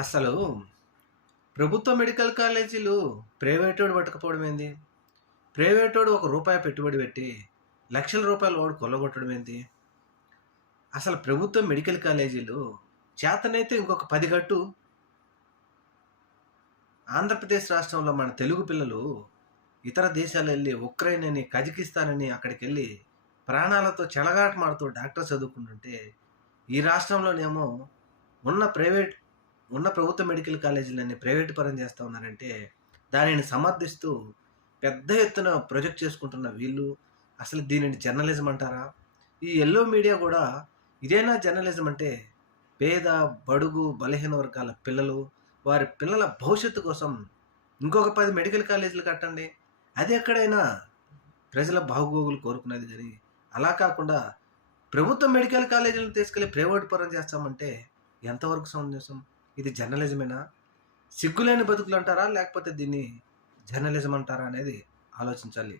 అసలు ప్రభుత్వ మెడికల్ కాలేజీలు ప్రైవేటోడు పట్టుకపోవడం ఏంది? ప్రైవేటోడు ఒక రూపాయి పెట్టుబడి పెట్టి లక్షల రూపాయలు వాడు కొల్లగొట్టడం ఏంది? అసలు ప్రభుత్వ మెడికల్ కాలేజీలు చేతనైతే ఇంకొక 10 గట్టు. ఆంధ్రప్రదేశ్ రాష్ట్రంలో మన తెలుగు పిల్లలు ఇతర దేశాలు వెళ్ళి ఉక్రెయిన్ అని కజకిస్తాన్ అని అక్కడికి వెళ్ళి ప్రాణాలతో చెలగాటమాడుతూ డాక్టర్ చదువుకుంటుంటే ఈ రాష్ట్రంలోనేమో ఉన్న ప్రైవేట్ ఉన్న ప్రభుత్వ మెడికల్ కాలేజీలన్నీ ప్రైవేట్ పరం చేస్తూ ఉన్నారంటే దానిని సమర్థిస్తూ పెద్ద ఎత్తున ప్రొజెక్ట్ చేసుకుంటున్న వీళ్ళు అసలు దీనిని జర్నలిజం అంటారా? ఈ ఎల్లో మీడియా కూడా ఇదేనా జర్నలిజం అంటే? పేద బడుగు బలహీన వర్గాల పిల్లలు వారి పిల్లల భవిష్యత్తు కోసం ఇంకొక 10 మెడికల్ కాలేజీలు కట్టండి, అది ఎక్కడైనా ప్రజల బాగోగులు కోరుకునేది. కానీ అలా కాకుండా ప్రభుత్వ మెడికల్ కాలేజీలను తీసుకెళ్ళి ప్రైవేట్ పరం చేస్తామంటే ఎంతవరకు సమంజసం? ఇది జర్నలిజమేనా? సిగ్గులేని బతుకులు అంటారా, లేకపోతే దీన్ని జర్నలిజం అంటారా అనేది ఆలోచించాలి.